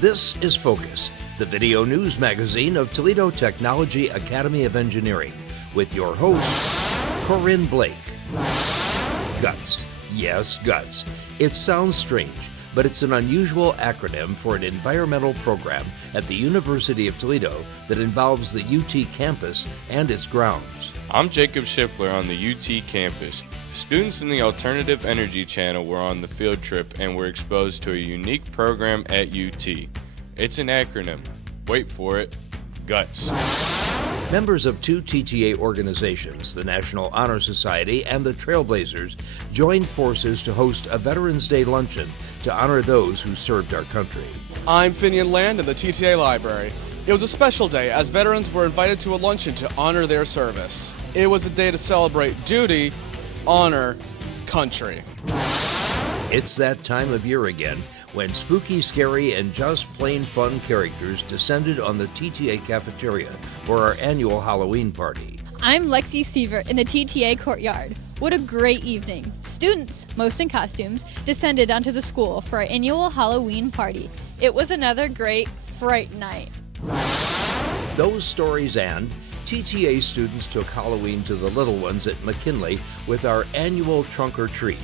This is Focus, the video news magazine of Toledo Technology Academy of Engineering, with your host, Corinne Blake. GUTS. Yes, GUTS. It sounds strange, but it's an unusual acronym for an environmental program at the University of Toledo that involves the UT campus and its grounds. I'm Jakob Shiffler on the UT campus. Students in the Alternative Energy Channel were on the field trip and were exposed to a unique program at UT. It's an acronym. Wait for it. GUTS. Members of two TTA organizations, the National Honor Society and the Trailblazers, joined forces to host a Veterans Day luncheon to honor those who served our country. I'm Finnian Land in the TTA Library. It was a special day as veterans were invited to a luncheon to honor their service. It was a day to celebrate duty, honor, country. It's that time of year again when spooky, scary, and just plain fun characters descended on the TTA cafeteria for our annual Halloween party. I'm Lexi Sievert in the TTA courtyard. What a great evening. Students, most in costumes, descended onto the school for our annual Halloween party. It was another great Fright Night. Those stories and TTA students took Halloween to the little ones at McKinley with our annual Trunk or Treat.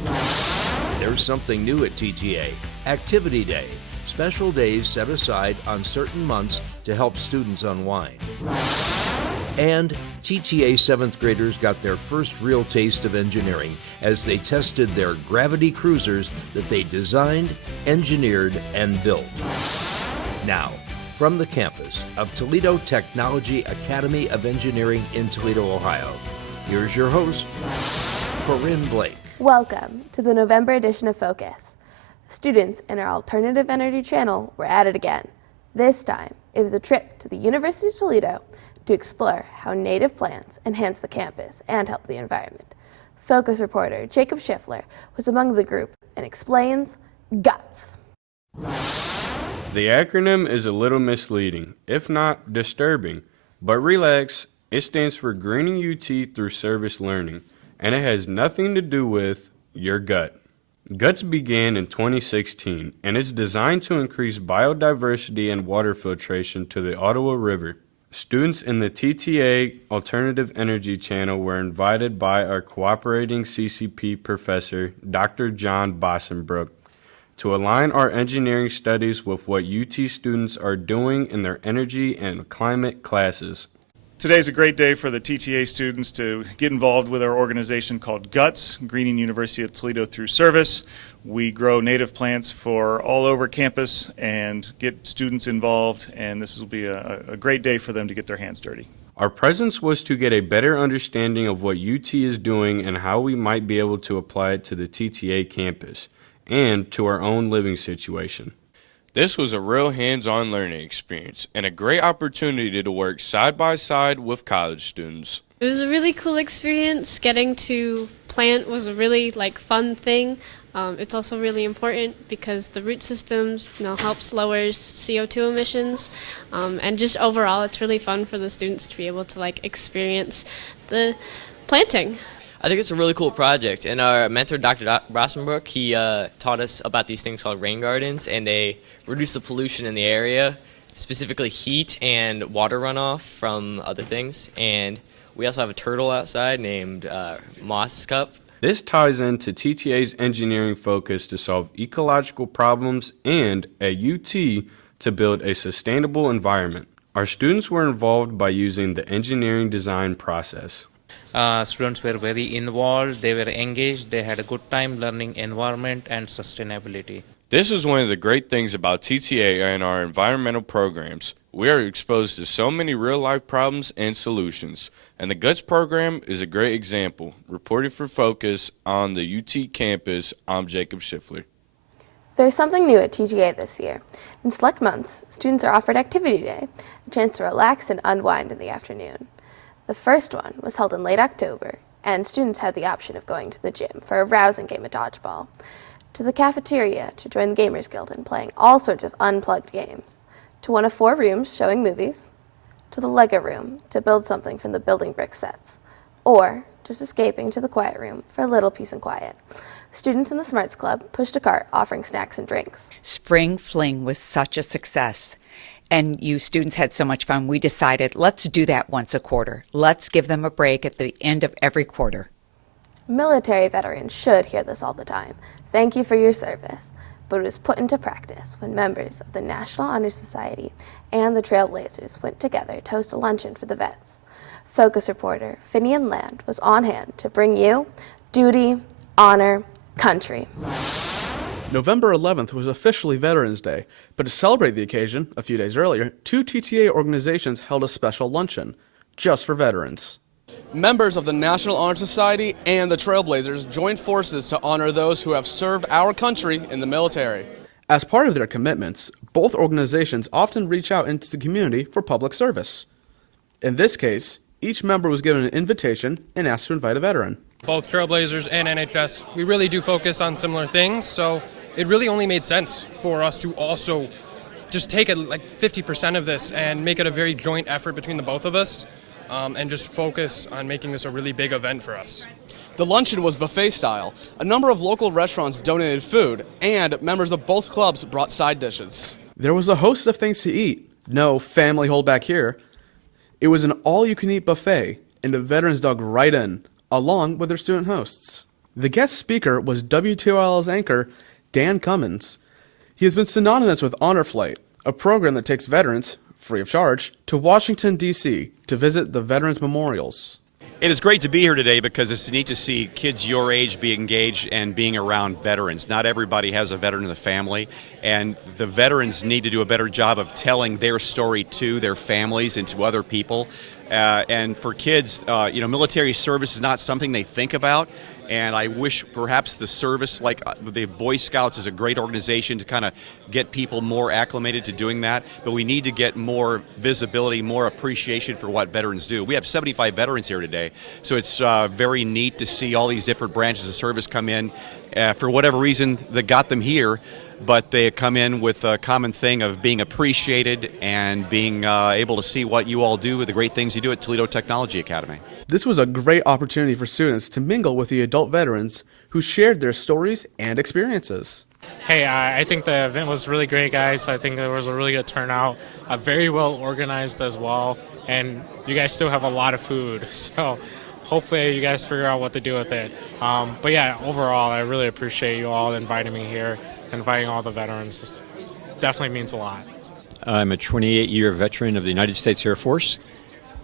There's something new at TTA, Activity Day, special days set aside on certain months to help students unwind. And TTA 7th graders got their first real taste of engineering as they tested their gravity cruisers that they designed, engineered, and built. Now, from the campus of Toledo Technology Academy of Engineering in Toledo, Ohio, here's your host, Corinne Blake. Welcome to the November edition of Focus. Students in our Alternative Energy Channel were at it again. This time, it was a trip to the University of Toledo to explore how native plants enhance the campus and help the environment. Focus reporter Jakob Shiffler was among the group and explains GUTS. The acronym is a little misleading, if not disturbing, but relax, it stands for Greening UT Through Service Learning, and it has nothing to do with your gut. GUTS began in 2016, and it's designed to increase biodiversity and water filtration to the Ottawa River. Students in the TTA Alternative Energy Channel were invited by our cooperating CCP professor, Dr. John Bossenbrook, to align our engineering studies with what UT students are doing in their energy and climate classes. Today's a great day for the TTA students to get involved with our organization called GUTS, Greening University of Toledo Through Service. We grow native plants for all over campus and get students involved, and this will be a great day for them to get their hands dirty. Our presence was to get a better understanding of what UT is doing and how we might be able to apply it to the TTA campus and to our own living situation. This was a real hands-on learning experience and a great opportunity to work side by side with college students. It was a really cool experience. Getting to plant was a really fun thing. It's also really important because the root systems helps lowers CO2 emissions, and just overall it's really fun for the students to be able to experience the planting. I think it's a really cool project, and our mentor, Dr. Brossenbrook, he taught us about these things called rain gardens, and they reduce the pollution in the area, specifically heat and water runoff from other things. And we also have a turtle outside named Moss Cup. This ties into TTA's engineering focus to solve ecological problems and, at UT, to build a sustainable environment. Our students were involved by using the engineering design process. Students were very involved, they were engaged, they had a good time learning environment and sustainability. This is one of the great things about TTA and our environmental programs. We are exposed to so many real-life problems and solutions, and the GUTS program is a great example. Reporting for Focus on the UT campus, I'm Jakob Shiffler. There's something new at TTA this year. In select months, students are offered Activity Day, a chance to relax and unwind in the afternoon. The first one was held in late October, and students had the option of going to the gym for a rousing game of dodgeball, to the cafeteria to join the Gamers Guild in playing all sorts of unplugged games, to one of 4 rooms showing movies, to the Lego room to build something from the building brick sets, or just escaping to the quiet room for a little peace and quiet. Students in the Smarts Club pushed a cart offering snacks and drinks. Spring Fling was such a success, and you students had so much fun. We decided, let's do that once a quarter. Let's give them a break at the end of every quarter. Military veterans should hear this all the time. Thank you for your service. But it was put into practice when members of the National Honor Society and the Trailblazers went together to host a luncheon for the vets. Focus reporter Finnian Land was on hand to bring you duty, honor, country. November 11th was officially Veterans Day, but to celebrate the occasion, a few days earlier, 2 TTA organizations held a special luncheon, just for veterans. Members of the National Honor Society and the Trailblazers joined forces to honor those who have served our country in the military. As part of their commitments, both organizations often reach out into the community for public service. In this case, each member was given an invitation and asked to invite a veteran. Both Trailblazers and NHS, we really do focus on similar things, so it really only made sense for us to also just take it like 50% of this and make it a very joint effort between the both of us. And just focus on making this a really big event for us. The luncheon was buffet style. A number of local restaurants donated food, and members of both clubs brought side dishes. There was a host of things to eat. No family hold back here. It was an all-you-can-eat buffet, and the veterans dug right in, along with their student hosts. The guest speaker was WTOL's anchor, Dan Cummins. He has been synonymous with Honor Flight, a program that takes veterans, free of charge, to Washington, D.C. to visit the Veterans Memorials. It is great to be here today because it's neat to see kids your age be engaged and being around veterans. Not everybody has a veteran in the family, and the veterans need to do a better job of telling their story to their families and to other people. And for kids, military service is not something they think about. And I wish perhaps the service, like the Boy Scouts, is a great organization to kind of get people more acclimated to doing that. But we need to get more visibility, more appreciation for what veterans do. We have 75 veterans here today, so it's very neat to see all these different branches of service come in for whatever reason that got them here. But they come in with a common thing of being appreciated and being able to see what you all do with the great things you do at Toledo Technology Academy. This was a great opportunity for students to mingle with the adult veterans who shared their stories and experiences. Hey, I think the event was really great, guys. I think there was a really good turnout, very well organized as well, and you guys still have a lot of food, so hopefully you guys figure out what to do with it. But yeah, overall, I really appreciate you all inviting me here, inviting all the veterans. It definitely means a lot. I'm a 28-year veteran of the United States Air Force.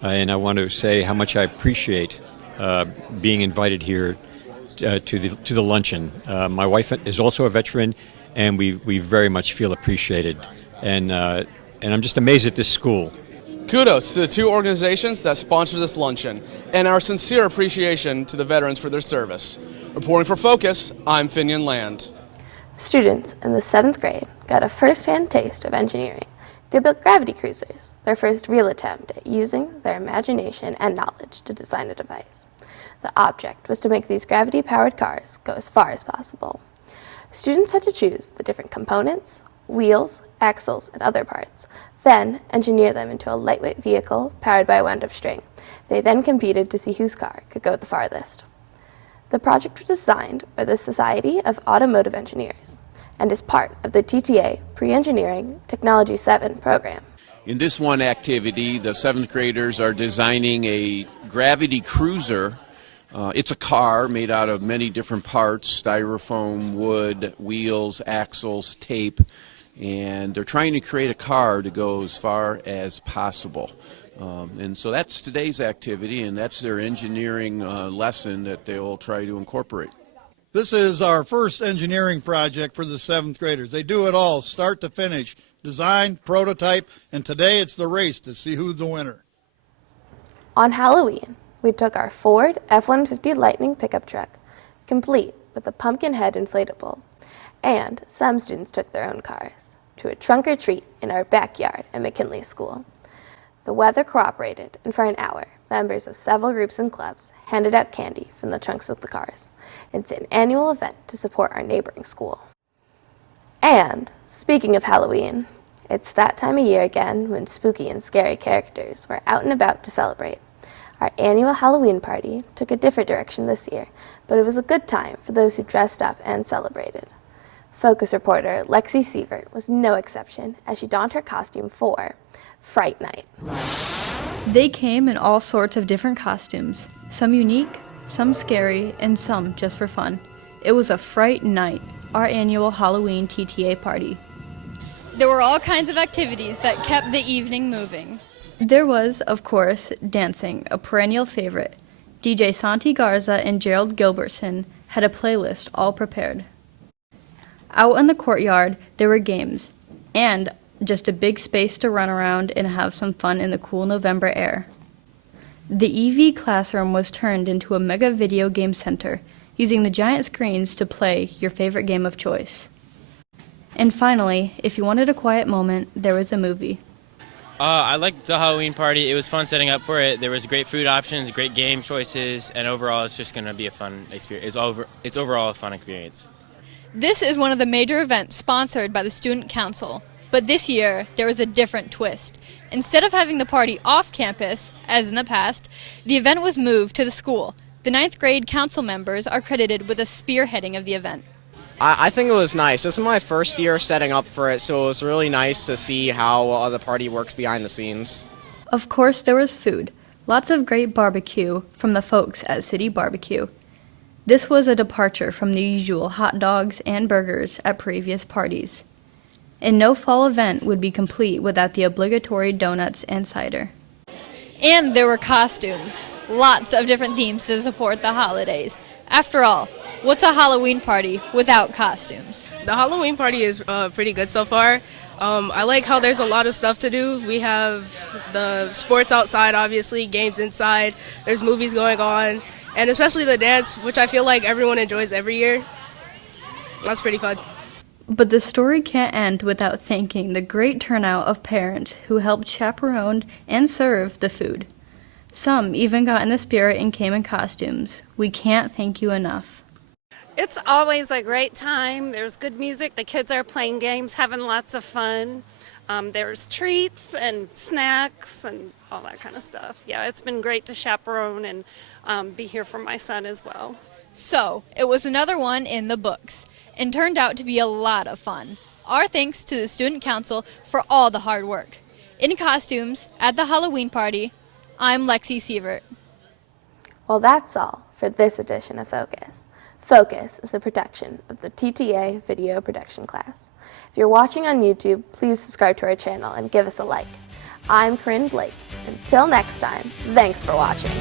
And I want to say how much I appreciate being invited here to the luncheon. My wife is also a veteran, and we very much feel appreciated. And I'm just amazed at this school. Kudos to the 2 organizations that sponsor this luncheon, and our sincere appreciation to the veterans for their service. Reporting for Focus, I'm Finnian Land. Students in the 7th grade got a first-hand taste of engineering. They built gravity cruisers, their first real attempt at using their imagination and knowledge to design a device. The object was to make these gravity-powered cars go as far as possible. Students had to choose the different components, wheels, axles, and other parts, then engineer them into a lightweight vehicle powered by a wound-up string. They then competed to see whose car could go the farthest. The project was designed by the Society of Automotive Engineers and is part of the TTA Pre-Engineering Technology 7 program. In this one activity, the 7th graders are designing a gravity cruiser. It's a car made out of many different parts, styrofoam, wood, wheels, axles, tape, and they're trying to create a car to go as far as possible. And so that's today's activity, and that's their engineering lesson that they'll try to incorporate. This is our first engineering project for the 7th graders. They do it all, start to finish, design, prototype, and today it's the race to see who's the winner. On Halloween, we took our Ford F-150 Lightning pickup truck, complete with a pumpkin head inflatable, and some students took their own cars, to a trunk or treat in our backyard at McKinley School. The weather cooperated, and for an hour, members of several groups and clubs handed out candy from the trunks of the cars. It's an annual event to support our neighboring school. And, speaking of Halloween, it's that time of year again when spooky and scary characters were out and about to celebrate. Our annual Halloween party took a different direction this year, but it was a good time for those who dressed up and celebrated. Focus reporter Lexi Sievert was no exception as she donned her costume for Fright Night. They came in all sorts of different costumes, some unique, some scary, and some just for fun. It was a Fright Night, our annual Halloween TTA party. There were all kinds of activities that kept the evening moving. There was, of course, dancing, a perennial favorite. DJ Santi Garza and Gerald Gilbertson had a playlist all prepared. Out in the courtyard, there were games, and just a big space to run around and have some fun in the cool November air. The EV classroom was turned into a mega video game center, using the giant screens to play your favorite game of choice. And finally, if you wanted a quiet moment, there was a movie. I liked the Halloween party. It was fun setting up for it. There was great food options, great game choices, and overall it's just going to be a fun experience. It's overall a fun experience. This is one of the major events sponsored by the Student Council. But this year, there was a different twist. Instead of having the party off campus, as in the past, the event was moved to the school. The 9th grade council members are credited with the spearheading of the event. I think it was nice. This is my first year setting up for it, so it was really nice to see how the party works behind the scenes. Of course, there was food. Lots of great barbecue from the folks at City Barbecue. This was a departure from the usual hot dogs and burgers at previous parties. And no fall event would be complete without the obligatory donuts and cider. And there were costumes. Lots of different themes to support the holidays. After all, what's a Halloween party without costumes? The Halloween party is pretty good so far. I like how there's a lot of stuff to do. We have the sports outside, obviously, games inside. There's movies going on, and especially the dance, which I feel like everyone enjoys every year. That's pretty fun. But the story can't end without thanking the great turnout of parents who helped chaperone and serve the food. Some even got in the spirit and came in costumes. We can't thank you enough. It's always a great time. There's good music. The kids are playing games, having lots of fun. There's treats and snacks and all that kind of stuff. Yeah, it's been great to chaperone and be here for my son as well. So, it was another one in the books, and turned out to be a lot of fun. Our thanks to the Student Council for all the hard work. In costumes, at the Halloween party, I'm Lexi Sievert. Well, that's all for this edition of Focus. Focus is a production of the TTA video production class. If you're watching on YouTube, please subscribe to our channel and give us a like. I'm Corinne Blake. Until next time, thanks for watching.